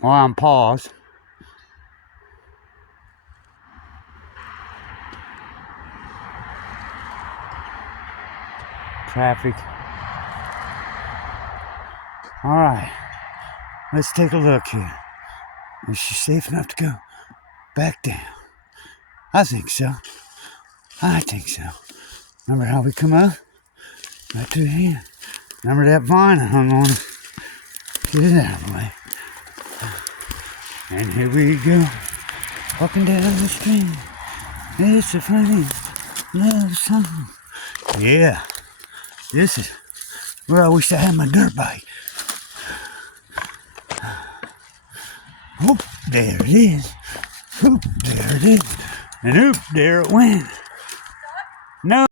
while I'm paused. Traffic. All right, let's take a look here. Is she safe enough to go back down? I think so. I think so. Remember how we come up? Right through here. Remember that vine I hung on? Get it out of the way. And here we go. Walking down the stream. It's a funny love song. Yeah. This is where I wish I had my dirt bike. Oop, there it is. Oop, there it is. And oop, there it went. No.